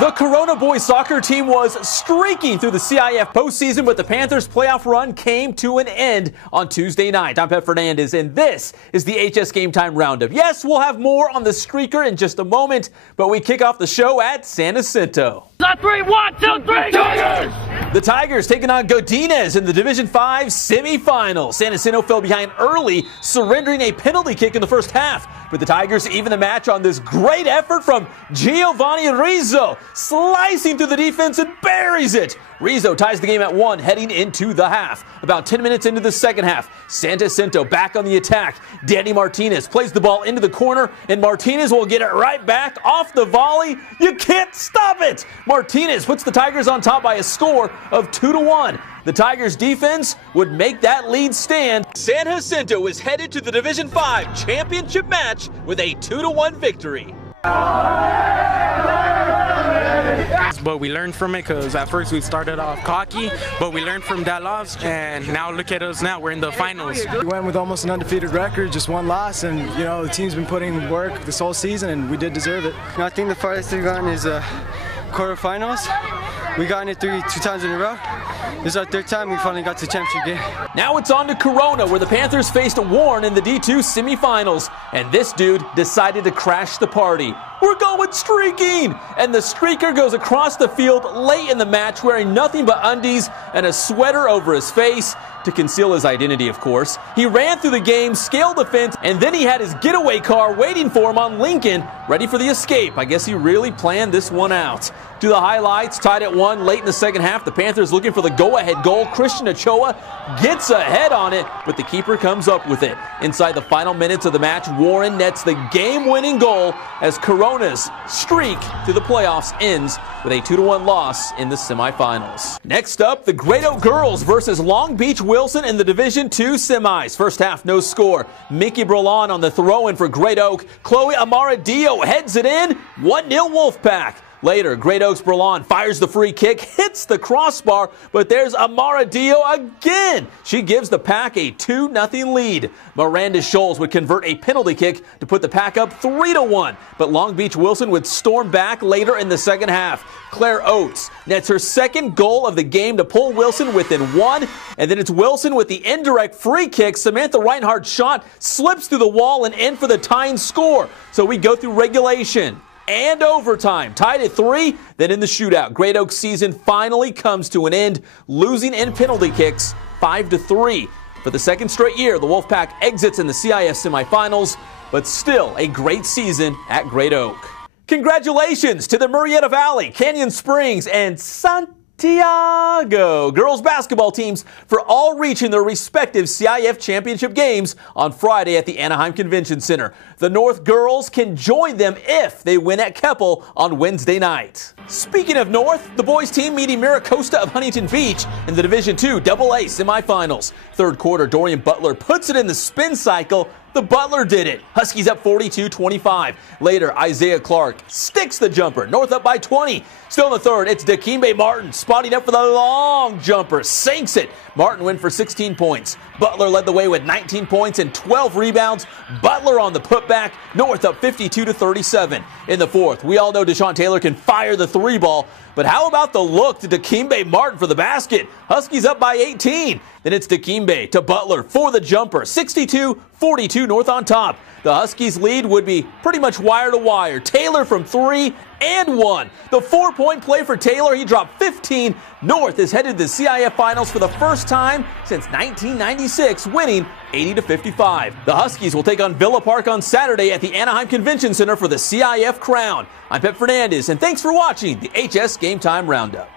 The Corona boys soccer team was streaking through the CIF postseason, but the Panthers' playoff run came to an end on Tuesday night. I'm Pep Fernandez, and this is the HS Game Time Roundup. Yes, we'll have more on the streaker in just a moment, but we kick off the show at San Jacinto. The 3, 1, 2, 3, Tigers! The Tigers taking on Godinez in the Division 5 semifinals. San Jacinto fell behind early, surrendering a penalty kick in the first half. But the Tigers even the match on this great effort from Giovanni Rizzo, slicing through the defense and buries it. Rizzo ties the game at 1 heading into the half. About 10 minutes into the second half, San Jacinto back on the attack. Danny Martinez plays the ball into the corner, and Martinez will get it right back off the volley. You can't stop it! Martinez puts the Tigers on top by a score of 2-1. The Tigers defense would make that lead stand. San Jacinto is headed to the Division 5 championship match with a 2-1 victory. But we learned from it, because at first we started off cocky, but we learned from that loss, and now look at us now, we're in the finals. We went with almost an undefeated record, just one loss, and you know the team's been putting work this whole season, and we did deserve it. I think the farthest we've gotten is quarterfinals. We got it 2 times in a row. This is our 3rd time we finally got to the championship game. Now it's on to Corona, where the Panthers faced Warren in the D2 semifinals, and this dude decided to crash the party. We're going streaking! And the streaker goes across the field late in the match wearing nothing but undies and a sweater over his face to conceal his identity, of course. He ran through the game, scaled the fence, and then he had his getaway car waiting for him on Lincoln, ready for the escape. I guess he really planned this one out. To the highlights, tied at 1 late in the second half. The Panthers looking for the go-ahead goal. Christian Ochoa gets ahead on it, but the keeper comes up with it. Inside the final minutes of the match, Warren nets the game-winning goal as Corona's streak to the playoffs ends with a 2-1 loss in the semifinals. Next up, the Great Oak girls versus Long Beach Wilson in the Division 2 semis. First half, no score. Mickey Brolon on the throw-in for Great Oak. Chloe Amaradillo heads it in. 1-0 Wolfpack. Later, Great Oaks Brolon fires the free kick, hits the crossbar, but there's Amaradillo again. She gives the Pack a 2-0 lead. Miranda Scholes would convert a penalty kick to put the Pack up 3-1, but Long Beach Wilson would storm back later in the second half. Claire Oates nets her second goal of the game to pull Wilson within 1, and then it's Wilson with the indirect free kick. Samantha Reinhardt's shot slips through the wall and in for the tying score. So we go through regulation and overtime, tied at 3. Then in the shootout, Great Oak's season finally comes to an end, losing in penalty kicks 5-3. For the second straight year, the Wolfpack exits in the CIF semifinals, but still a great season at Great Oak. Congratulations to the Murrieta Valley, Canyon Springs, and Santiago girls basketball teams for all reaching their respective CIF championship games on Friday at the Anaheim Convention Center. The North girls can join them if they win at Keppel on Wednesday night. Speaking of North, the boys team meeting MiraCosta of Huntington Beach in the Division II AA semifinals. Third quarter, Dorian Butler puts it in the spin cycle. The Butler did it. Huskies up 42-25. Later, Isaiah Clark sticks the jumper. North up by 20. Still in the third, it's Dikembe Martin spotting up for the long jumper. Sinks it. Martin went for 16 points. Butler led the way with 19 points and 12 rebounds. Butler on the putback. North up 52-37. In the fourth, we all know Deshaun Taylor can fire the 3-ball. But how about the look to Dikembe Martin for the basket? Huskies up by 18. Then it's Dikembe to Butler for the jumper. 62-42 North on top. The Huskies' lead would be pretty much wire to wire. Taylor from 3 and 1. The 4-point play for Taylor. He dropped 15. North is headed to the CIF Finals for the first time since 1996, winning 80-55. The Huskies will take on Villa Park on Saturday at the Anaheim Convention Center for the CIF crown. I'm Pep Fernandez, and thanks for watching the HS Game Time Roundup.